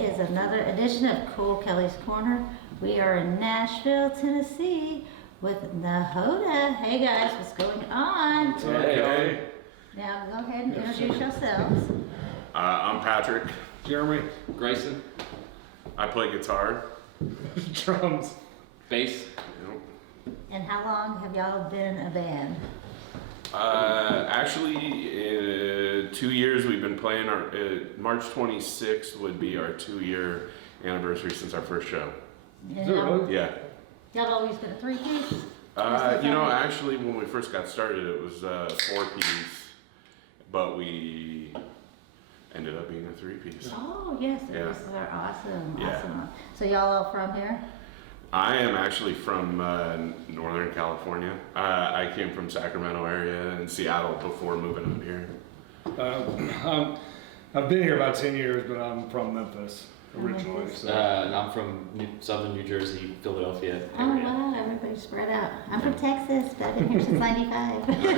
today is another edition of Cole Kelly's Corner. We are in Nashville, Tennessee with Nehoda. Hey guys, what's going on? Hey. Now go ahead and introduce yourselves. I'm Patrick. Jeremy. Grayson. I play guitar. Drums. Bass. Yep. And how long have y'all been a band? Actually, 2 years we've been playing. Our March 26th would be our 2-year anniversary since our first show. Is it really? Yeah. Y'all always been a three-piece? Actually, when we first got started, it was 4-piece, but we ended up being a 3-piece. Oh yes, Yeah. this is awesome. Yeah. Awesome. So y'all all from here? I am actually from Northern California. I came from Sacramento area and Seattle before moving out here. I've been here about 10 years, but I'm from Memphis originally. So. And I'm from southern New Jersey, Philadelphia area. Oh wow, everybody's spread out. I'm from Texas, but I've been here since '95. You're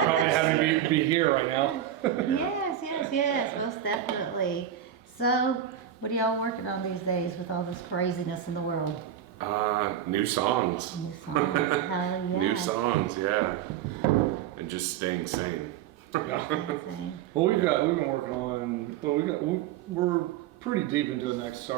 probably having to be here right now. Yes, most definitely. So, what are y'all working on these days with all this craziness in the world? New songs. New songs, hell yeah. New songs, yeah. And just staying sane. Well, we've been working on. We're pretty deep into our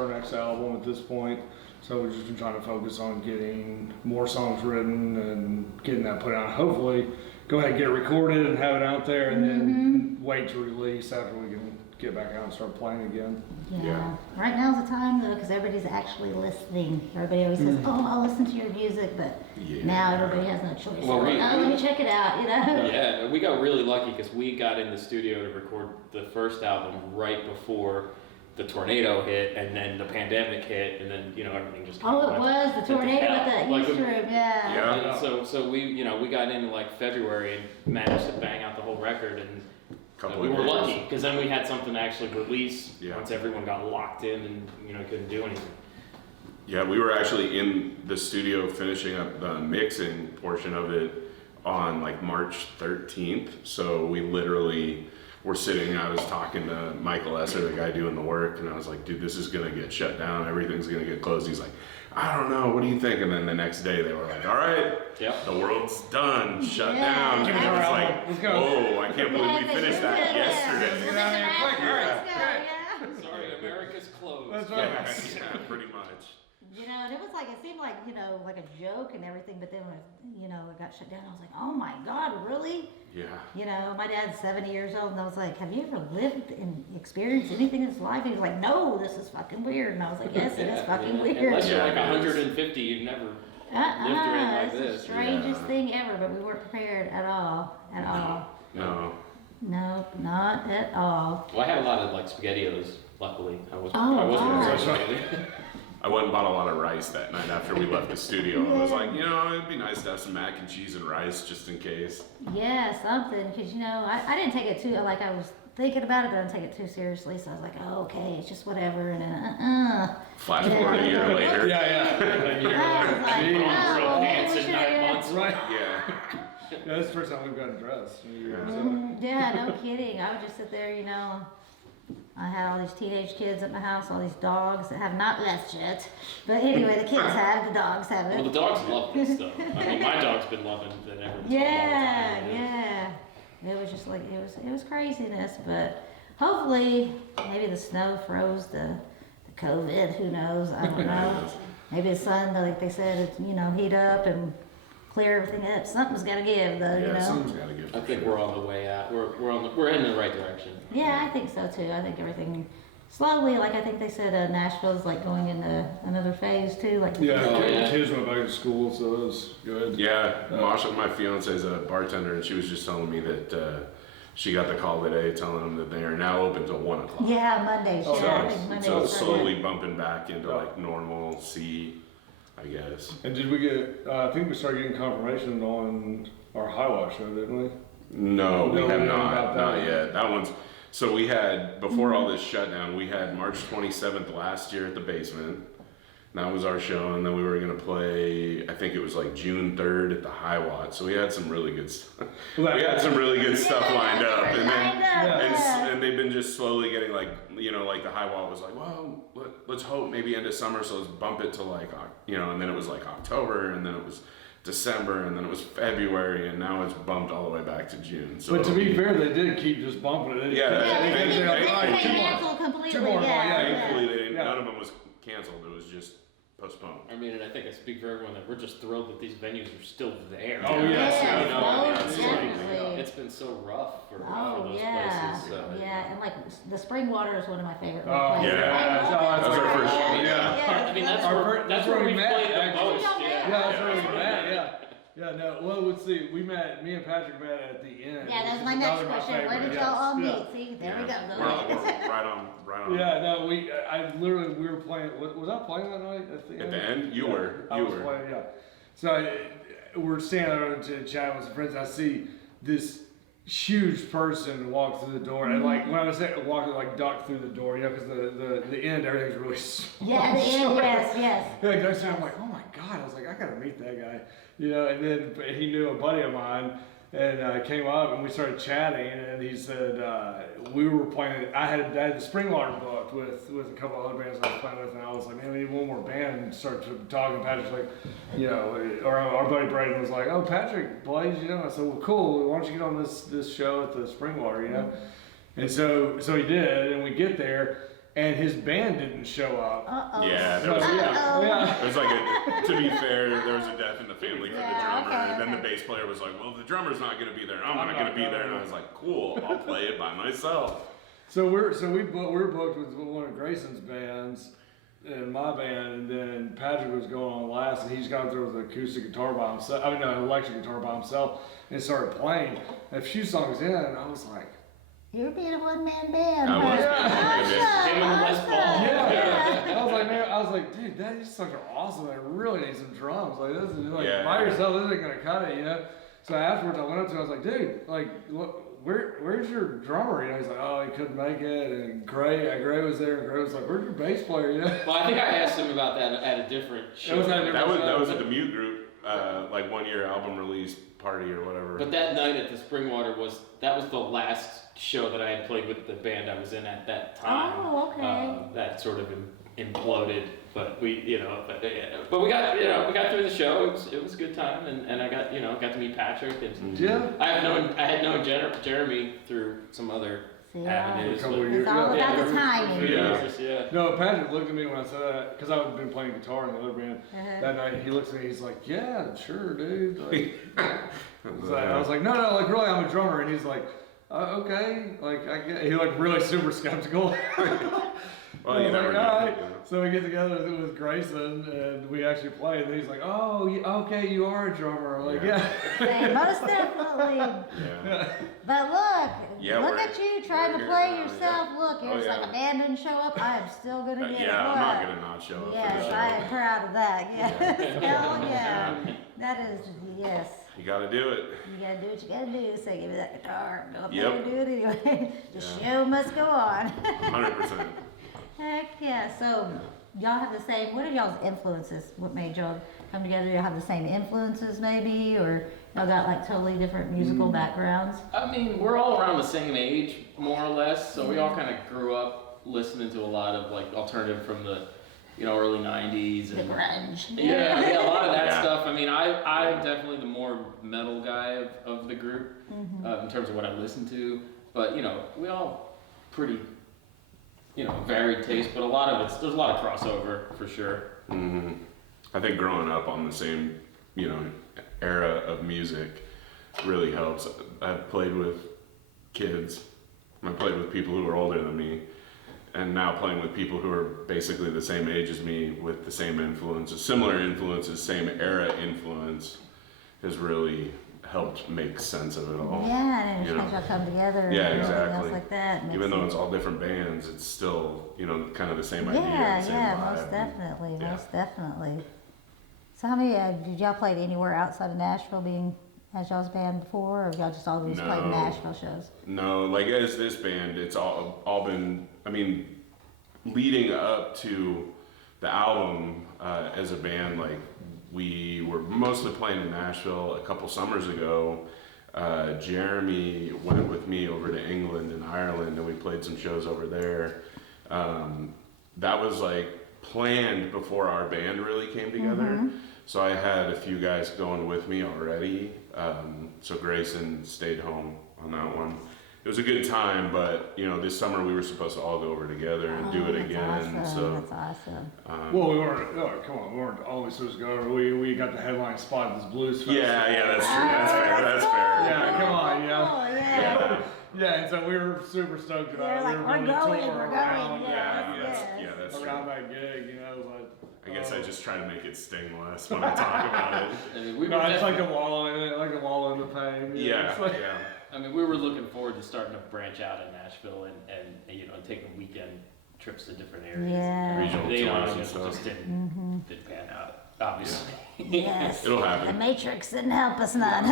next album at this point. So we've just been trying to focus on getting more songs written and getting that put out. Hopefully, go ahead and get it recorded and have it out there, and then wait to release after we can get back out and start playing again. Yeah. Right now's the time though, because everybody's actually listening. Everybody always says, "Oh, I'll listen to your music," but now everybody has no choice. Well, let me check it out. You know. Yeah, we got really lucky because we got in the studio to record the first album right before the tornado hit, and then the pandemic hit, and then everything just. Oh, it was the tornado at the East Room. Yeah. And so we we got in like February and managed to bang out the whole record, and we were lucky because then we had something to actually release once everyone got locked in and couldn't do anything. Yeah, we were actually in the studio finishing up the mixing portion of it on like March 13th. So we literally were sitting, I was talking to Michael Esser, the guy doing the work, and I was like, dude, this is gonna get shut down, everything's gonna get closed. He's like, I don't know, what do you think? And then the next day they were like, all right, the world's done, shut down. And I was like, whoa, I can't believe we finished that yesterday. Sorry, America's closed. That's right. Yeah, pretty much. And it was like, it seemed like, like a joke and everything, but then when, it got shut down, I was like, oh my God, really? Yeah. My dad's 70 years old, and I was like, have you ever lived and experienced anything in his life? And he was like, no, this is fucking weird. And I was like, yes, it is fucking weird. Unless you're like 150, you've never lived through it like this. It's the strangest thing ever, but we weren't prepared at all. No. Nope, not at all. Well, I had a lot of like SpaghettiOs, luckily. I wasn't I went and bought a lot of rice that night after we left the studio. I was like, it'd be nice to have some mac and cheese and rice just in case. Yeah, something, because, I didn't take it too, like, I was thinking about it, but I didn't take it too seriously, so I was like, oh, okay, it's just whatever, and then, Flash forward a year later. Yeah. Pants in 9 months. Right. Yeah. That's the first time we've gotten dressed. Yeah, no kidding. I would just sit there, I had all these teenage kids at my house, all these dogs that have not left yet. But anyway, the kids have, the dogs haven't. Well, the dogs love this stuff. I mean, my dog's been loving it ever since. Yeah. It was just like, it was craziness, but hopefully, maybe the snow froze the COVID, who knows, I don't know. Maybe the sun, like they said, heat up and clear everything up. Something's got to give, though. Something's got to give. I think we're on the way out. We're heading in the right direction. Yeah, I think so too. I think everything slowly, like I think they said, Nashville's like going into another phase too. Like kids went back to school, so it was good. Yeah, Masha, my fiance, is a bartender, and she was just telling me that she got the call today telling them that they are now open till 1 o'clock. Yeah, Mondays. I think Mondays. So slowly bumping back into like normal C, I guess. And did we get? I think we started getting confirmation on our Highway show, didn't we? No, we have not yet. That one's. So we had, before all this shutdown, we had March 27th last year at the basement. That was our show, and then we were gonna play. I think it was like June 3rd at the High Watt. So we had some really good stuff. We had some really good stuff lined up, and then and they've been just slowly getting like like the High Watt was like, well, let's hope maybe end of summer, so let's bump it to like and then it was like October, and then it was December, and then it was February, and now it's bumped all the way back to June. So but to be fair, they did keep just bumping it. They canceled completely. Thankfully, none of them was canceled. It was just postponed. I mean, and I think I speak for everyone that we're just thrilled that these venues are still there. Oh yeah, It's been so rough for those yeah. places. So. Yeah, and like the spring water is one of my favorite Oh places. yeah, that was our first. I mean, that's where we played the most. Yeah, that's where we met. Yeah, no. Well, let's see. Me and Patrick met at the end. Yeah, that's my next question. Where did y'all all meet? See, there we go. Right on. Yeah, no, we were playing. Was I playing that night at the end? At the end, you were. I was playing. Yeah. So we're standing there to chat with some friends. And I see this huge person walk through the door, and like when I was saying walk, like duck through the door, because the end everything's really small. Yeah, the end. Yes. Yeah, I'm like, oh my god! I was like, I gotta meet that guy, And then he knew a buddy of mine, and came up and we started chatting, and he said we were playing. I had the Springwater booked with a couple other bands I was playing with, and I was like, man, we need one more band, and started talking. Patrick's like, or our buddy Braden was like, oh, Patrick plays, I said, well, cool. Why don't you get on this show at the Springwater, And so he did, and we get there. And his band didn't show up. Yeah, there was It was like to be fair, there was a death in the family for the drummer, and then the bass player was like, "Well, the drummer's not going to be there. I'm not going to be there." And I was like, "Cool, I'll play it by myself." So we're booked with one of Grayson's bands, and my band, and then Patrick was going on last, and he's got there with an acoustic guitar by himself. Electric guitar by himself, and started playing. And a few songs in, I was like, you're being a one-man band. I was. Him and Les Paul. Yeah. I was like, dude, these songs are awesome. I really need some drums. Like this is by yourself, this isn't gonna cut it, So afterwards, I went up to him. I was like, dude, where's your drummer? He's like, oh, he couldn't make it. And Gray was there. And Gray was like, where's your bass player? Well, I think I asked him about that at a different show. That was at the Mute Group, like 1 year album release party or whatever. But that night at the Springwater was the last show that I had played with the band I was in at that time. Oh, okay. That sort of imploded, but we got through the show. It was a good time, and I got to meet Patrick, and I had known Jeremy through some other avenues. It's all about the timing. Yeah. No, Patrick looked at me when I said that, because I've been playing guitar in the other band. That night, he looks at me, he's like, yeah, sure, dude. I was like, no, like really, I'm a drummer, and he's like, okay, he really super skeptical. Well, you never know. All right. So we get together with Grayson, and we actually play, and he's like, oh, okay, you are a drummer. I'm like, yeah. Most definitely. Yeah. But look at you trying to play yourself. Look, it's like a band didn't show up, I am still going to get it. I'm not going to not show up for the show. I am proud of that. Yes. Hell yeah. That is, yes. You got to do it. You got to do what you got to do. So give me that guitar. Go up there and do it anyway. The show must go on. 100%. Heck yeah. So y'all have the same, what are y'all's influences? What made y'all come together? Y'all have the same influences maybe? Or y'all got like totally different musical backgrounds? I mean, we're all around the same age, more or less. So we all kind of grew up listening to a lot of like alternative from the early 90s. The grunge. Yeah, a lot of that stuff. I mean, I'm definitely the more metal guy of the group in terms of what I listen to. But, we all pretty, varied taste, but there's a lot of crossover for sure. Mm-hmm. I think growing up on the same, era of music really helps. I've played with kids. I played with people who are older than me. And now playing with people who are basically the same age as me with the same influences, similar influences, same era influence has really helped make sense of it all. Yeah, and it makes y'all come together. Yeah, and exactly. Else like that. Even though it's all different bands, it's still, kind of the same idea. Most definitely. So how many, did y'all play anywhere outside of Nashville as y'all's band before, or y'all just always played Nashville shows? No, like as this band, it's all been, leading up to the album as a band, like we were mostly playing in Nashville a couple summers ago. Jeremy went with me over to England and Ireland, and we played some shows over there. That was like planned before our band really came together. So I had a few guys going with me already. So Grayson stayed home on that one. It was a good time, but you know, this summer we were supposed to all go over together and do it that's again. awesome. So That's awesome. Well, we weren't. Oh, come on, we weren't always supposed to go. We got the headline spot at this blues festival. yeah, that's true. That's fair. That's fair. Yeah, come on, you know. Oh, yeah. Yeah, and so we were super stoked about They're it. like, We were we're going to going, tour we're around, going. Yeah, that's around true. that gig, you know. But I guess I just try to make it sting less when I talk about it. I mean, we no, were it's like definitely- a wall in it, like a wall in the pain. You know, Yeah, it's like, yeah. I mean, we were looking forward to starting to branch out in Nashville and you know, taking weekend trips to different areas. Yeah. Regional They tours and honestly stuff. just didn't pan out, obviously. Yes. It'll The happen. Matrix didn't help us none.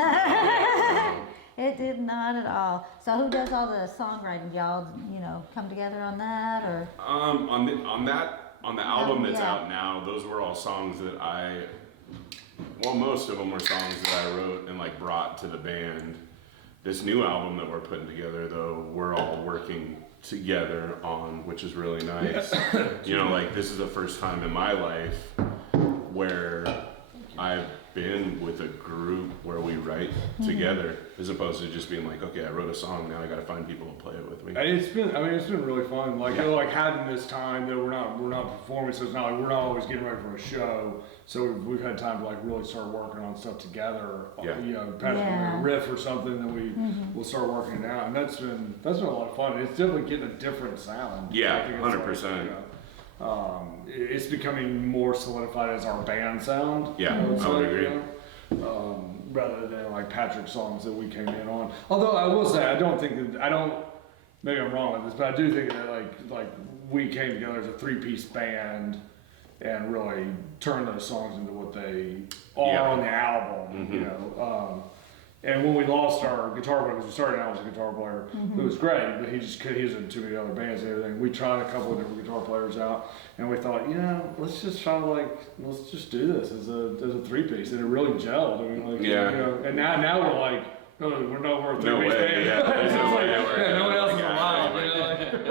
It did not at all. So who does all the songwriting? Y'all, you know, come together on that, or? On the album that's Yeah. out now, those were all songs that most of them were songs that I wrote and like brought to the band. This new album that we're putting together, though, we're all working together on, which is really nice. You know, like this is the first time in my life where I've been with a group where we write together, as opposed to just being like, okay, I wrote a song, now I got to find people to play it with me. it's been really fun. Like, you know, like having this time that we're not performing, so it's not like we're not always getting ready for a show. So we've had time to like really start working on stuff together. Yeah. You know, Patrick Yeah. a riff or something that we'll start working it out, and that's been a lot of fun. It's definitely getting a different sound. Yeah, I think it's 100%. Like, you know, it's becoming more solidified as our band sound. Yeah, would I would say, agree. you know, rather than like Patrick's songs that we came in on. Although I will say, maybe I'm wrong with this, but I do think that like we came together as a three-piece band and really turned those songs into what they are Yeah. on the album, you know. And when we lost our guitar player, because we started out as a guitar player, who was great, but he was in too many other bands and everything. We tried a couple of different guitar players out, and we thought, you know, let's just do this as a three-piece, and it really gelled. I mean, like, Yeah. you know, and now we're like, oh, we're a No three-piece way, band. yeah, there's no It's way like, we're- yeah, no one else is yeah, alive. like- You know,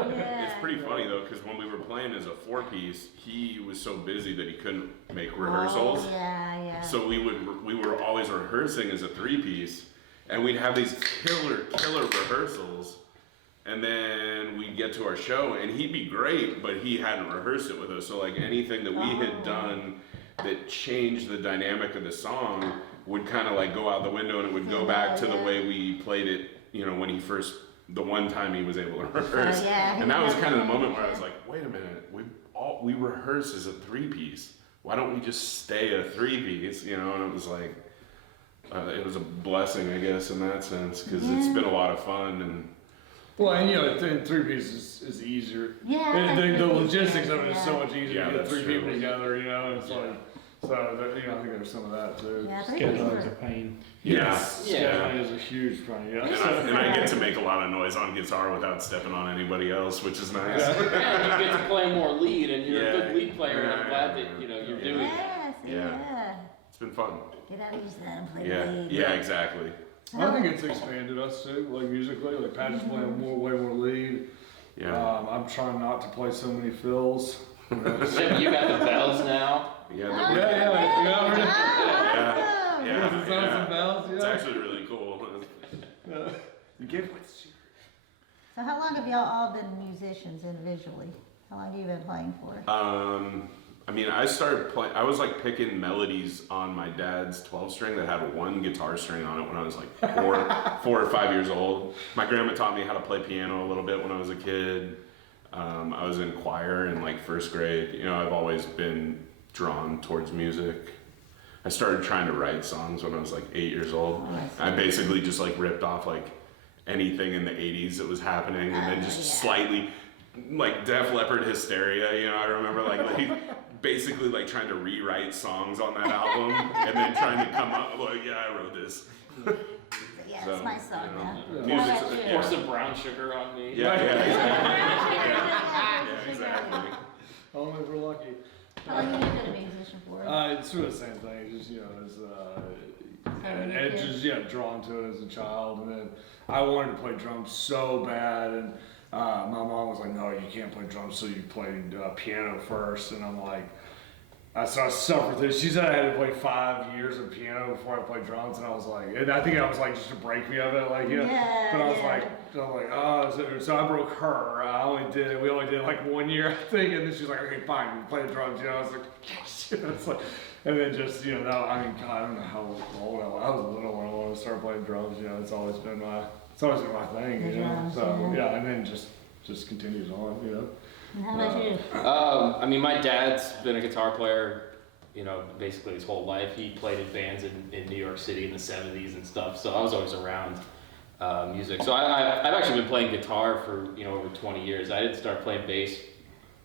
like, Yeah. It's pretty funny though, because when we were playing as a four-piece, he was so busy that he couldn't make rehearsals. Oh, yeah. So we were always rehearsing as a three-piece, and we'd have these killer rehearsals, and then we'd get to our show, and he'd be great, but he hadn't rehearsed it with us. So like anything that we had done that changed the dynamic of the song would kind of like go out the window, and it would go back to the way we played it, you know, when the one time he was able to rehearse. yeah, And that was kind of the moment where I was like, wait a minute, we rehearse as a three-piece. Why don't we just stay a three-piece, you know? And it was like, it was a blessing, I guess, in that sense, because it's been a lot of fun. And well, and you know, three pieces is easier. Yeah. The logistics of it is so much easier Yeah, to get that's three true. people together, you know, and it's like, so, you know, I think there's some of that too. Yeah, three Scheduling's a pieces pain. Yes. Yeah. Scheduling is a huge pain, yeah. and I get to make a lot of noise on guitar without stepping on anybody else, which is nice. Yeah, you get to play more lead, and you're a Yeah. good lead player, and I'm glad that you know you're doing it. Yes, yeah. It's been fun. Get out of that and play Yeah, lead. yeah, exactly. I think it's expanded us too, like musically, like Patrick's playing way more lead. Yeah, I'm trying not to play so many fills. You know. Yeah, you got the bells now. yeah, Oh, Yeah. yeah, yeah. Does it sound some bells? It's Yeah. actually really cool. You give what's So how long have y'all all been musicians individually? How long have you been playing for? I mean, I started playing. I was like picking melodies on my dad's 12-string that had one guitar string on it when I was like 4 or 5 years old. My grandma taught me how to play piano a little bit when I was a kid. I was in choir in like first grade. You know, I've always been drawn towards music. I started trying to write songs when I was like 8 years old. I basically just like ripped off like anything in the 80s that was happening, and then just slightly like Def Leppard Hysteria, you know, I remember like basically like trying to rewrite songs on that album and then trying to come up like, yeah, I wrote this. Yeah, So, it's my song you know, now. music's- How about you? yeah. Pour some brown sugar on me. Yeah, exactly. Yeah. Yeah, exactly. Only if we're lucky. How long have you been a musician for? It's sort of the same thing. Just Having a and kid. just drawn to it as a child, and then I wanted to play drums so bad, and my mom was like, "No, you can't play drums, so you played piano first." And I'm like, so I suffered this. She said I had to play 5 years of piano before I played drums, and I was like, and I think I was like just to break me of it, like Yeah, But I was yeah. like, oh, so I broke her. We only did like 1 year, I think, and then she's like, okay, fine, you play the drums. I was like, yes. It's like, and then just now, I mean, God, I don't know how old I was. I was little when I wanted to start playing drums. It's always been my thing. The drums, So yeah, and then just continues on. And how about you? I mean, my dad's been a guitar player, basically his whole life. He played in bands in New York City in the 70s and stuff, so I was always around music. So I've actually been playing guitar for, over 20 years. I didn't start playing bass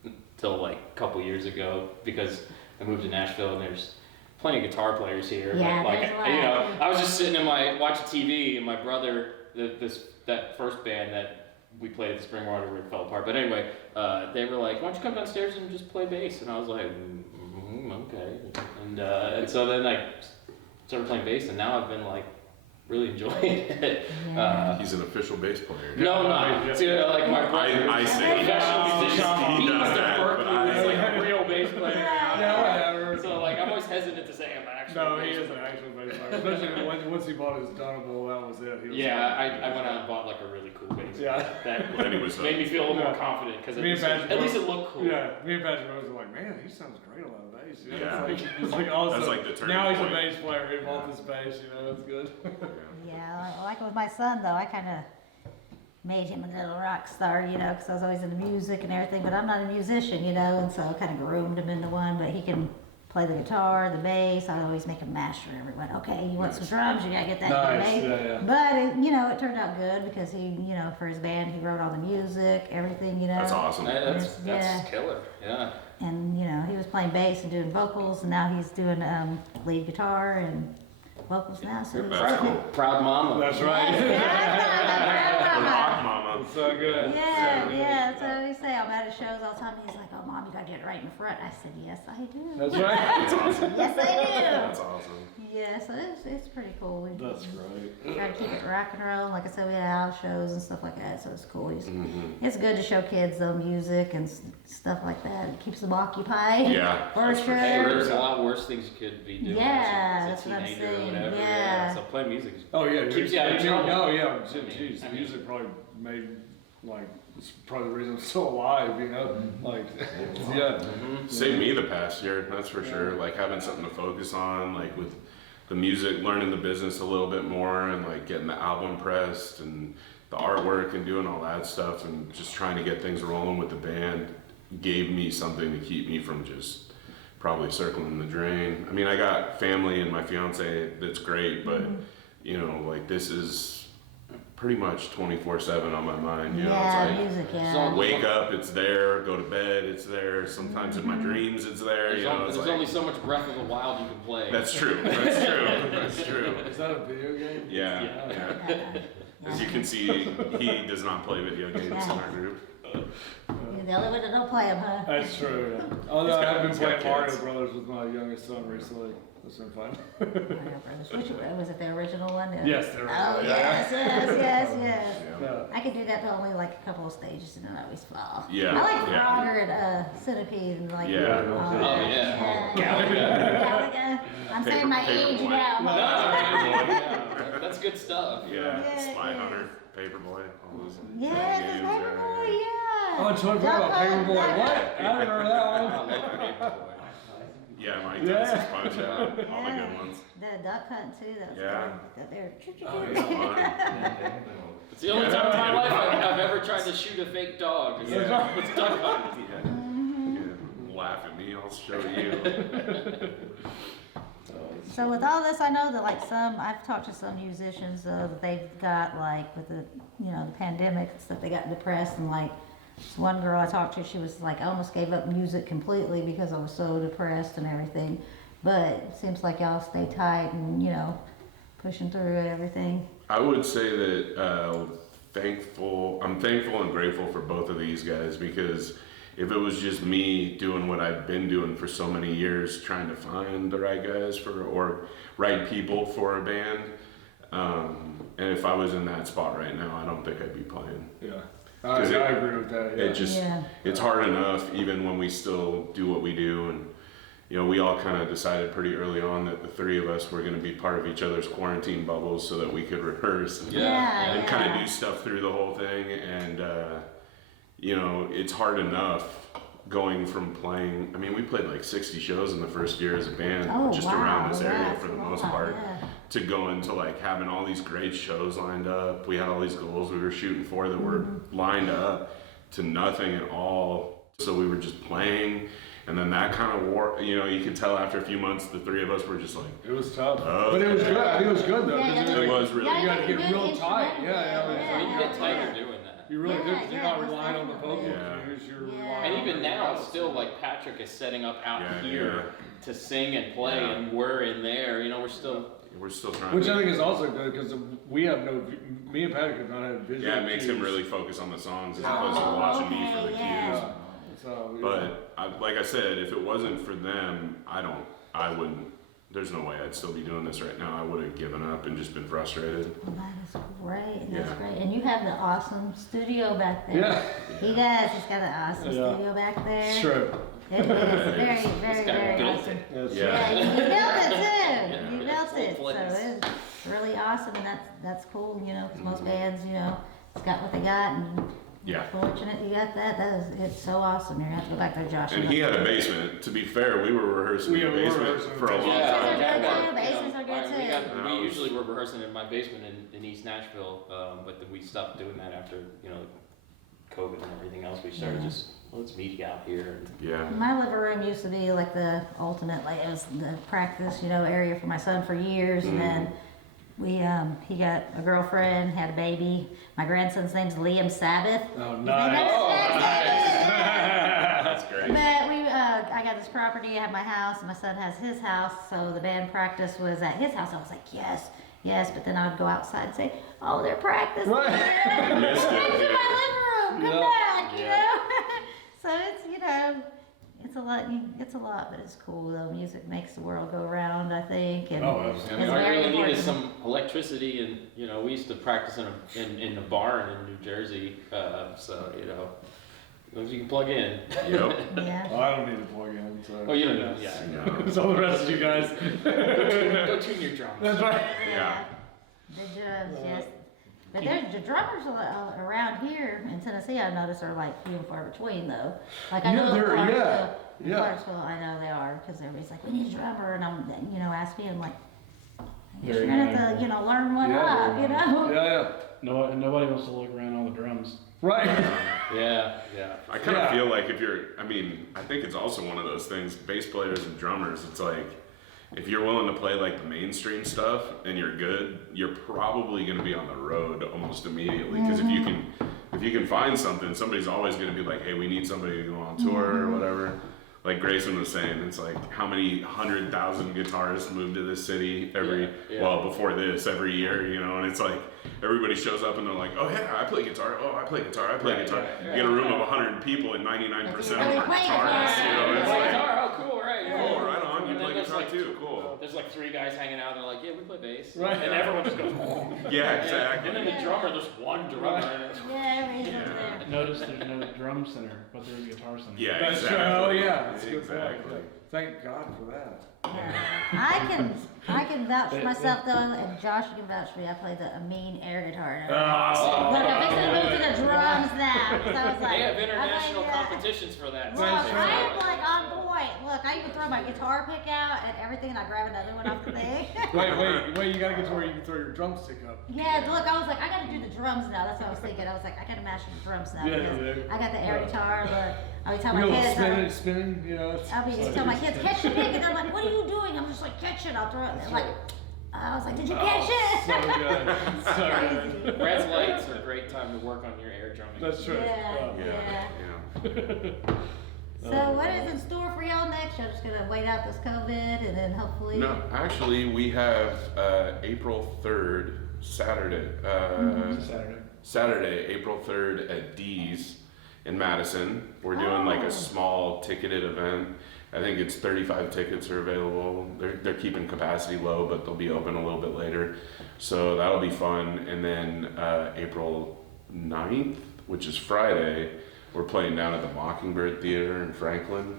until like a couple years ago because I moved to Nashville and there's plenty of guitar players here. Yeah, but like, there's a lot. I was just sitting watching TV, and my brother, that first band that we played at the Springwater where it fell apart. But anyway, they were like, "Why don't you come downstairs and just play bass?" And I was like, "Okay." And so then I started playing bass, and now I've been like really enjoying it. Yeah. He's an official bass player. No, no. See, like my brother, I say he he was does the that, Berkeley, but he was like I, a real bass player. Yeah, whatever. So like I'm always hesitant to say I'm an actual No, bass he is player. an actual bass player. Especially once he bought his Dunable, that was it. He was Yeah, I went out and bought like a really cool bass. Yeah. That Then he was made me feel a little more Yeah. confident because Me and Patrick at least both- it looked cool. Yeah, me and Patrick Rose were like, man, he sounds great on the bass. Yeah. It's like awesome. That's like the turning now he's point. a bass player. He bought this bass. It's good. Yeah, like with my son though, I kind of made him a little rock star, because I was always into music and everything, but I'm not a musician, and so I kind of groomed him into one, but he can play the guitar, the bass. I always make him master everyone. Okay, you want some drums? You gotta get that Nice, bass. yeah. But it turned out good because he, for his band, he wrote all the music, everything, that's awesome. That's Yeah. killer. Yeah. And he was playing bass and doing vocals, and now he's doing lead guitar and vocals now. So it's That's cool. Proud mama. That's right. The rock mama. It's so good. Yeah, that's what I always say. I'm at his shows all the time. He's like, "Oh, Mom, you gotta get it right in front." I said, "Yes, I do." That's right. That's awesome. Yes, I That's do. awesome. Yeah, so it's pretty cool. We That's great. try to keep it rock and roll. Like I said, we had house shows and stuff like that, so it's cool. Mm-hmm. It's good to show kids though music and stuff like that. It keeps them occupied. Yeah, for that's for sure. Hey, there's a lot worse things you could be doing Yeah, as that's a what I'm teenager or saying. whatever. Yeah. So playing music is Oh yeah, Keeps you out of trouble. Oh yeah, I mean, geez, music probably made it's probably the reason I'm still alive. Like yeah. saved me the past year, that's for sure. Like having something to focus on, like with the music, learning the business a little bit more, and like getting the album pressed and the artwork and doing all that stuff, and just trying to get things rolling with the band gave me something to keep me from just probably circling the drain. I mean, I got family and my fiance that's great, but like this is pretty much 24/7 on my mind. Yeah, It's music. So- Yeah. like wake up, it's there. Go to bed, it's there. Sometimes in my dreams, it's there. There's It's only like, so much Breath of the Wild you can play. that's true. That's true. That's true. Is that a video game? Yeah. Yeah. As you can see, he does not play video games in our group. You're the only one that don't play them, huh? That's true. Yeah. Although He's got- I've been he's got playing Mario kids. Brothers with my youngest son recently. That's been fun. Mario Brothers. Which was it? The original one? Yes, the original, Oh yeah. yes. Yeah. I could do that, but only like a couple of stages, and then I always fall. Yeah, I like yeah. Frogger and Centipede and like. Yeah. Oh, yeah. Galaga. I'm Paper- saying my Paperboy. age now. No, yeah, that's good stuff. Yeah. Yeah, Spy yeah. Hunter, Paperboy, all those Yes, games. it's Paperboy, yeah. Oh, totally forgot about Paperboy. What? I haven't heard that I one. love Paperboy. Yeah, Mike Yeah. Tyson's Punch Out, all the Yeah. good ones. The duck hunt too. That was Yeah. good. They're Oh, it's fun. It's the only Yeah, time in my yeah. life I've ever tried to shoot a fake dog. It's duck hunting. Yeah. Laugh at me, I'll show you. So with all this, I know that like I've talked to some musicians that they've got like with the the pandemic and stuff, they got depressed, and like this one girl I talked to, she was like, I almost gave up music completely because I was so depressed and everything. But it seems like y'all stay tight and pushing through everything. I would say that I'm thankful and grateful for both of these guys, because if it was just me doing what I've been doing for so many years, trying to find the right guys or right people for a band, and if I was in that spot right now, I don't think I'd be playing. Yeah, I agree with that. Yeah. It just, it's hard enough even when we still do what we do, and we all kind of decided pretty early on that the three of us were going to be part of each other's quarantine bubbles so that we could rehearse and kind of do stuff through the whole thing. And it's hard enough going from playing. I mean, we played like 60 shows in the first year as a band, around this area for the most part. To go into like having all these great shows lined up. We had all these goals we were shooting for that were lined up to nothing at all. So we were just playing, and then that kind of wore, you could tell after a few months the three of us were just like, it was tough. But it was good. I think it was good though. It was really good. You gotta get real tight. You get tighter doing that. You really do, because you're not relying on the vocals. And even now, it's still like Patrick is setting up out here to sing and play, and we're in there. We're still trying. Which I think is also good because me and Patrick have not had visual. Yeah, it makes him really focus on the songs as opposed to watching me for the cues. So, but like I said, if it wasn't for them, I wouldn't. There's no way I'd still be doing this right now. I would have given up and just been frustrated. Well, that is great. That's great. And you have the awesome studio back there. Yeah. He does. He's got an awesome studio back there. Sure. It is very, very, very awesome. Yeah, you built it too. You built it. So it's really awesome, and that's cool, because most bands, it's got what they got, and fortunate you got that. It's so awesome. You're gonna have to go back there, Josh. And he had a basement. To be fair, we were rehearsing in the basement for a long time. Basements are good too. We usually were rehearsing in my basement in East Nashville, but then we stopped doing that after COVID and everything else. We started let's meet out here. My living room used to be like the ultimate, like it was the practice, area for my son for years, and then he got a girlfriend, had a baby. My grandson's name's Liam Sabbath. Oh, nice. That's great. But I got this property, I have my house, and my son has his house, so the band practice was at his house. I was like, yes, but then I would go outside and say, oh, they're practicing. Right. It's in my living room, come back, So it's a lot, but it's cool though. Music makes the world go round, I think. And all I really need is some electricity, and we used to practice in a barn in New Jersey, so as long as you can plug in. Yep. Yeah. I don't need to plug in. So. Oh, you don't know? Yeah. So the rest of you guys. Go tune your drums. That's right. Yeah. The drums, yes. But there's the drummers around here in Tennessee, I notice, are like few and far between though. Like I know in Clarksville, I know they are, because everybody's like, we need a drummer, and I'm, ask me, and I'm like, I guess you're gonna have to, learn one up, Yeah. Nobody wants to look around all the drums. Right. Yeah. I kind of feel like I think it's also one of those things, bass players and drummers, it's like, if you're willing to play like the mainstream stuff and you're good, you're probably going to be on the road almost immediately. Because if you can find something, somebody's always going to be like, hey, we need somebody to go on tour or whatever. Like Grayson was saying, it's like how many 100,000 guitarists move to this city before this every year, and it's like everybody shows up and they're like, oh yeah, I play guitar. Oh, I play guitar. I play guitar. You get a room of 100 people and 99% of them are guitarists. It's like, oh, cool, right? Oh, right on. You play guitar too. Cool. There's like 3 guys hanging out. They're like, yeah, we play bass. Right. And everyone just goes. Yeah, exactly. And then the drummer, there's one drummer. Notice there's no drum center, but there's a guitar center. Yeah, That's exactly. true. Oh yeah. That's a good Exactly. point. Thank God for that. I can vouch for myself though, and Josh can vouch for me. I play a mean air guitar. Oh. Look, I'm fixing to move to the drums now. So I was like, They have international competitions for that. Well, I am like on point. Look, I even throw my guitar pick out and everything, and I grab another one off the thing. Wait! You gotta get to where you can throw your drumstick up. Yeah, look, I was like, I gotta do the drums now. That's what I was thinking. I was like, I gotta master the drums now. Because I got the air guitar. Look, I'll be telling my kids. Spinning. I'll be just telling my kids, catch the pick, and they're like, what are you doing? I'm just like, catch it. I'll throw it. They're like, I was like, did you catch it? So good. So good. Red's lights are a great time to work on your air drumming. That's true. Yeah. So what is in store for y'all next? Y'all just gonna wait out this COVID and then hopefully. No, actually, we have April 3rd, Saturday. Saturday, April 3rd at D's. in Madison. We're doing like a small ticketed event. I think it's 35 tickets are available. They're keeping capacity low, but they'll be open a little bit later. So that'll be fun. And then April 9th, which is Friday, we're playing down at the Mockingbird Theater in Franklin.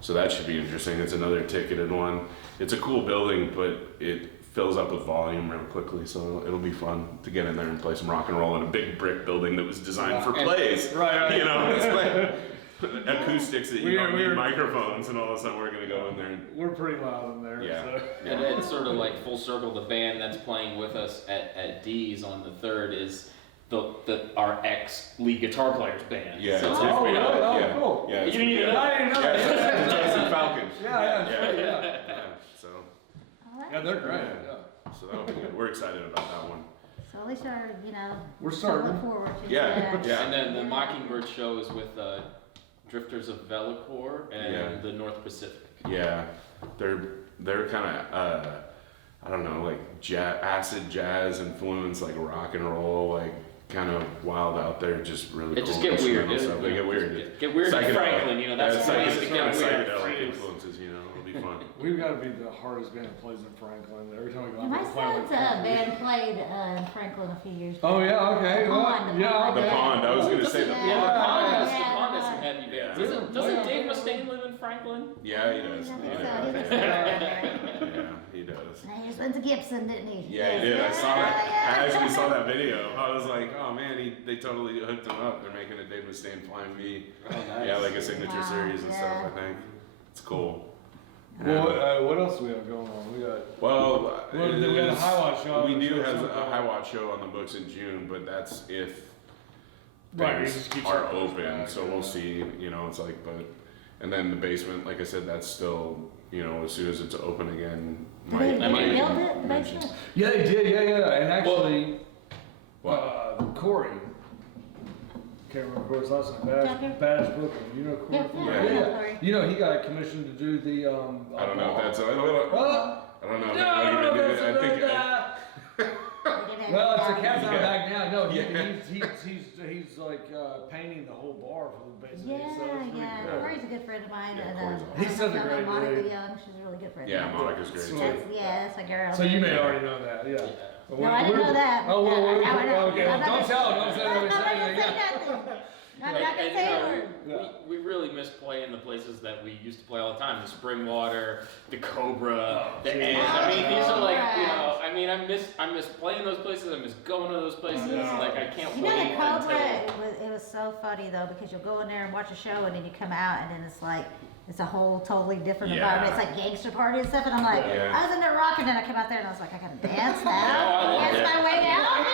So that should be interesting. It's another ticketed one. It's a cool building, but it fills up with volume real quickly, so it'll be fun to get in there and play some rock and roll in a big brick building that was designed for plays. Right. You know, it's like acoustics that you don't need microphones, and all of a sudden we're gonna go in there. And, We're pretty loud in there. Yeah. So. And then sort of like full circle, the band that's playing with us at D's on the 3rd is our ex lead guitar player's band. Yeah. So it's it's really? yeah, Oh, yeah, cool. Yeah, You didn't even know? I didn't know Yeah, that. it's Jason Falcon. Yeah. So, Yeah, they're great. Yeah. so that'll be good. We're excited about that one. So at least you're, you know, We're something to starting. look forward to. Yeah, yeah. And then the Mockingbird show is with Drifters of Velicor and the North Pacific. Yeah, they're kind of I don't know, like acid jazz influence, like rock and roll, like kind of wild out there, just really. It cool just get weird, instrumental dude. stuff. They get weird. Get weird in Psychedelic. Franklin, you know, that's the place to just get kind of weird. psychedelic influences, you know. It'll be fun. We've got to be the hardest band that plays in Franklin. Every time we go Yeah, out my there, we're playing son's like band played in Franklin a few years back. Oh yeah, okay. The Well, Pond, yeah. the The Yeah. pond. I was gonna say the Yeah. Yeah, pond. the pond has Yeah. the pond has some heavy bands. Yeah. Doesn't Yeah. Dave Mustaine live in Franklin? Yeah, he does. I He think so. does. He lives Yeah, there. he does. And he went to Gibson, didn't he? Yeah, he did. I saw that. Yeah. I actually saw that video. I was like, oh man, they totally hooked him up. They're making a Dave Mustaine Flying V. Oh, nice. Yeah, like a signature Wow, series and stuff. yeah. I think it's cool. Well, what else do we have going on? We got. Well, We got a high watch show. We do Sure, have something. a high watch show on the books in June, but that's if Right, it things just keeps are getting pushed open. back, So yeah. we'll see. You know, it's like, but and then the basement, like I said, that's still, you know, as soon as it's open again. Did they I might build it, the mention- basement? Yeah, they did. Yeah. And actually, Corey. Can't remember his last name. Tucker? Badass Brooklyn. You know Corey? Yeah, from- yeah, I know Corey. You know he got commissioned to do the. I don't know if that's. I don't know. I don't know. I think. Well, it's a cat's out Yeah. back now. No, Yeah. he's like painting the whole bar for the basement. Yeah, so it's pretty yeah. cool. Corey's a good friend of mine. Yeah, and, Corey's I awesome. He's don't such a know if you know great Monica dude. Young, she's a really good friend. Yeah, of mine. Monica's great Sweet. too. That's a girl. So you may already know that, yeah. But No, I didn't know that. Oh, well, No, I know. okay. I'm not Don't gonna- tell him. Don't say I'm not gonna anything. say Yeah. nothing. I'm not And, gonna you say a know, word. Yeah. we really miss playing the places that we used to play all the time. The Springwater, the Cobra, the geez. Ant. I mean, these are like, you Right. know, I mean, I miss playing those places. I miss going to those places. Yeah. Like, I can't You know wait the Cobra, until. it was so funny though, because you'll go in there and watch a show and then you come out and then it's like, it's a whole totally different Yeah. environment. It's like gangster party and stuff, and I'm like, Yeah. I was in there rocking, and I come out there and I was like, I gotta dance now. I love Dance it. my way out.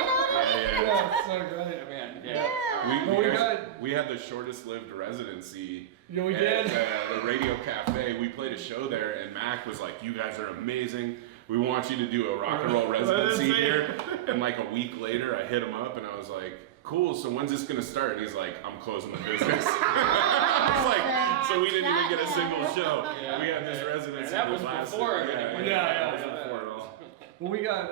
Yeah, it's so great. Man, Yeah. We had the shortest lived residency. Yeah, we at, did. the Radio Cafe. We played a show there, and Mac was like, "You guys are amazing. We want you to do a rock and roll residency here." And like a week later, I hit him up, and I was like, "Cool. So when's this gonna start?" And he's like, "I'm closing the business." I was like, "So we didn't even get a single show. Yeah. We had this residency And that that was lasted- before Yeah, everything. Yeah, that was yeah. before it all. Well, we got,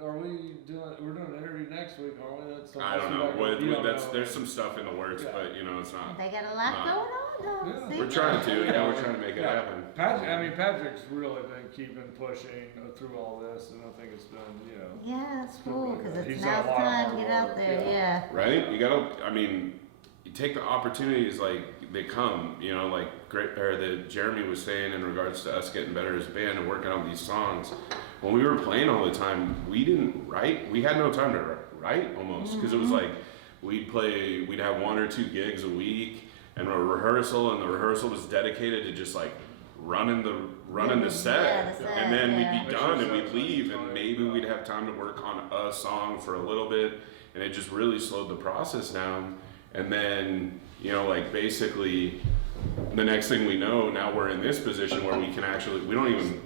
we're doing an interview next week, aren't we? That's I don't know. You don't know. There's some stuff in the works, Yeah. but you know, it's not. They got a lot going on though. Yeah. See? We're trying to. Yeah, we're trying to make it Yeah. happen. Patrick's really been keeping pushing through all this, and I think it's been, you know. Yeah, it's cool because He's it's done now's a the lot of time hard to get out work, there. yeah. Yeah. Right? You gotta. I mean, you take the opportunities like they come. You know, like that Jeremy was saying in regards to us getting better as a band and working on these songs. When we were playing all the time, we didn't write. We had no time to write almost because it was like we'd have 1 or 2 gigs a week and a rehearsal, and the rehearsal was dedicated to just like running the set, Yeah, the set, and then yeah. we'd be done and we'd leave, and maybe we'd have time to work on a song for a little bit, and it just really slowed the process down. And then, you know, like basically the next thing we know, now we're in this position where we can actually, we don't even,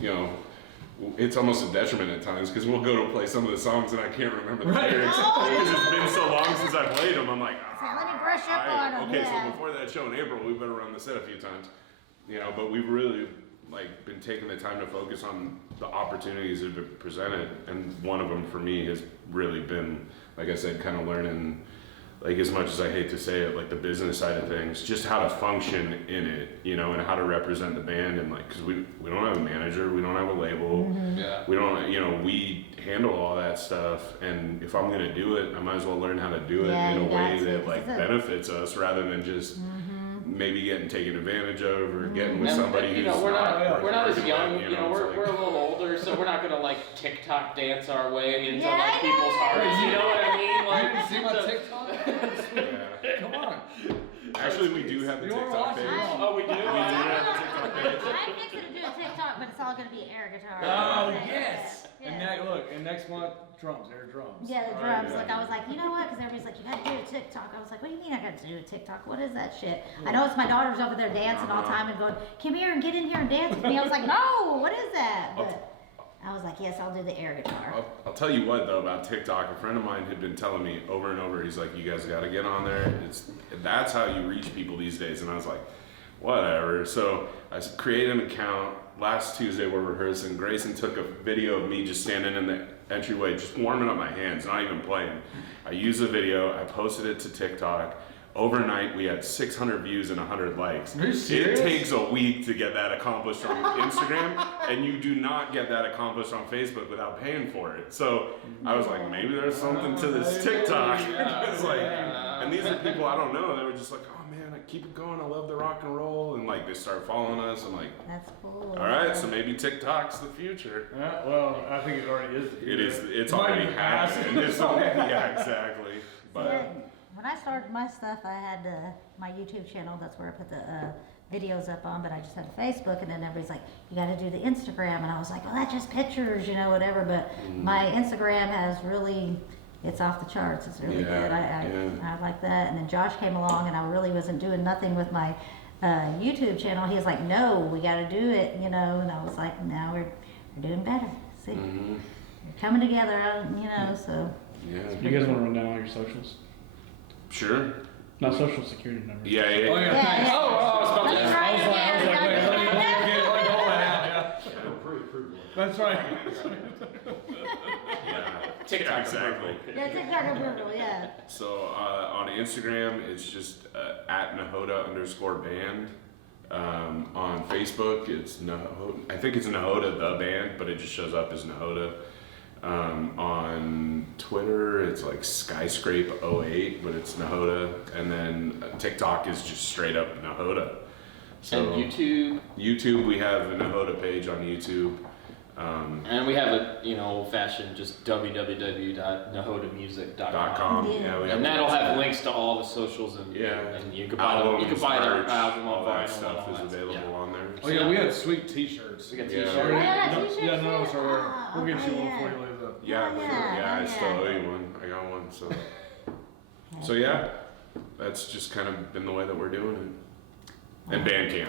you know, it's almost a detriment at times because we'll go to play some of the songs and I can't remember the lyrics because it's been so long since I played them. I'm like, So let me brush up on 'em, okay, yeah. so before that show in April, we better run the set a few times, you know. But we've really like been taking the time to focus on the opportunities that have been presented, and one of them for me has really been, like I said, kind of learning like as much as I hate to say it, like the business side of things, just how to function in it, you know, and how to represent the band, and like, cause we don't have a manager, we don't have a label, Yeah. we don't, you know, we handle all that stuff, and if I'm gonna do it, I might as well learn how to do it Yeah, in a you got way to, that 'cause like it's a- benefits us rather than just maybe getting taken advantage of or getting with And, somebody you who's know, we're not as like, young, you know, it's we're like- a little older, so we're not gonna like TikTok dance our way into Yeah, like I people's know. hearts, you know what I mean? You Like, didn't see my so- TikTok? Yeah. Come on. Actually, we do have the You wanna TikTok watch page. it? Oh, we do? We do have a TikTok page. I'm fixing to do a TikTok, but it's all gonna be air guitar. Oh, Yeah. yes. Yeah. And look, and next month, drums, air drums. Yeah, the All drums. right, Like I was like, you know what? Because everybody's like, you gotta do a TikTok. I was like, what do you mean I gotta do a TikTok? What is that shit? I know it's my daughter's over there dancing all the time and going, come here and get in here and dance with me. I was like, no, what is that? But I was like, yes, I'll do the air guitar. I'll tell you what though about TikTok. A friend of mine had been telling me over and over. He's like, "You guys got to get on there. That's how you reach people these days." And I was like, "Whatever." So I created an account. Last Tuesday we're rehearsing. Grayson took a video of me just standing in the entryway, just warming up my hands, not even playing. I used the video. I posted it to TikTok. Overnight, we had 600 views and 100 likes. Are you serious? It takes a week to get that accomplished on Instagram, and you do not get that accomplished on Facebook without paying for it. So I was like, maybe there's something to this TikTok. It's like, and these are people I don't know. They were just like, oh man, I keep it going. I love the rock and roll, and like they start following us. I'm like, That's cool. all right, so maybe TikTok's the future. Well, I think it already is. It is. It's Might already be past. happened. It's already, yeah, exactly. Yeah, But when I started my stuff, I had my YouTube channel. That's where I put the videos up on. But I just had Facebook, and then everybody's like, "You got to do the Instagram," and I was like, "Well, that's just pictures, you know, whatever." But my Instagram has really, it's off the charts. It's really Yeah, good. yeah. I like that. And then Josh came along, and I really wasn't doing nothing with my YouTube channel. He was like, "No, we got to do it," you know. And I was like, "Now we're doing better. See, we're coming together, you know." So. yeah, You guys want to run down all your socials? sure. Not social security number. Yeah, yeah. Oh, yeah, Yeah, thanks. yeah. I was about Let to me write it I was down. like, wait, let me get like all that. Pre-approved. That's right. Yeah, TikTok exactly. Yeah, TikTok approval, yeah. So on Instagram, it's just at Nehoda_band. On Facebook, it's Nehoda. I think it's Nehoda the band, but it just shows up as Nehoda. On Twitter, it's like Skyscrape08, but it's Nehoda. And then TikTok is just straight up Nehoda. So And YouTube, YouTube, we have a Nehoda page on YouTube. and we have a, you know, old-fashioned just www.nehodamusic.com. .com. Yeah. Yeah, we have And that'll have links to all the socials, and Yeah. and you can buy them. You can buy their merch, album on all vinyl that and stuff all is that. available Yeah. on there. Oh yeah, we had sweet T-shirts. We got Yeah. t-shirts. Oh, yeah, t-shirts, Yeah, none of us are wearing. yeah. We'll get Oh, you one yeah. before you leave the. Yeah, Oh, sure. yeah, Yeah, I oh, still yeah. owe you one. I got one. So yeah, that's just kind of been the way that we're doing it. And Bandcamp.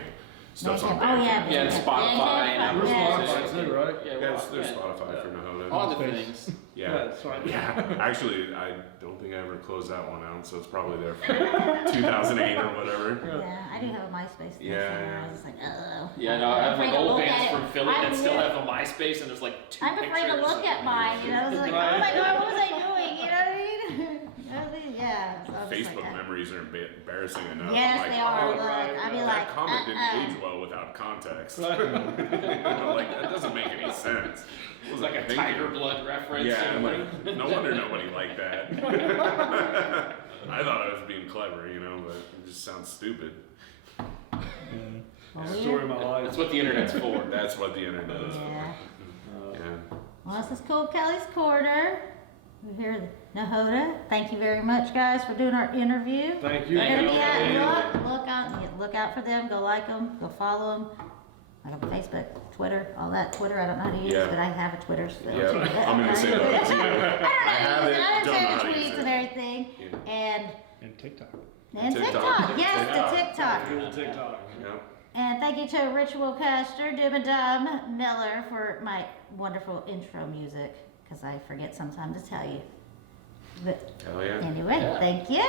Stuff's on Bandcamp. Oh, yeah, Bandcamp. Yeah, and Bandcamp. Spotify and Apple We're Yeah. Music. Spotify too, right? Yeah, Yeah, well, there's yeah. Spotify for Nehoda. All the Space. things. Yeah, Yeah. that's right. Yeah. Actually, I don't think I ever closed that one out, so it's probably there from 2008 or whatever. Yeah, I do have a MySpace thing Yeah, somewhere. yeah. I was just like, oh. Yeah, no, I have afraid like to old look bands at it. from Philly that I'm still really- have a MySpace, and there's like two I'm afraid to pictures look of- at mine, you know, I was like, oh my god, what was I doing, you know what I mean? You know what I mean? Yeah. So I was just Facebook like, memories are embarrassing enough. Yes, I'm like, they are. oh, Look, I'd be like, that comment didn't age well without context. You know, like that doesn't make any sense. It was like a Tiger Blood reference. Yeah, and I'm like, no wonder nobody liked that. I thought I was being clever, you know, but it just sounds stupid. well, Story of my life. that's what the internet's for. That's what the internet is for. Yeah. Yeah. Well, this is Cool Kelly's Corner. We're here at Nehoda. Thank you very much, guys, for doing our interview. Thank you. Thank They're you. gonna be look out for them. Go like them. Go follow them. Like on Facebook, Twitter, all that. Twitter, I don't know how to use, Yeah. but I have a Twitter. So Yeah, I'm in the same boat as you. I have it, I don't know understand how the to use tweets it. and everything, Yeah. And TikTok. and TikTok. TikTok. Yes, TikTok. the TikTok. Cool TikTok. Yeah. And thank you to Ritual Caster, Doom and Dumb Miller for my wonderful intro music, because I forget sometimes to tell you. But Hell yeah. anyway, Yeah. thank you.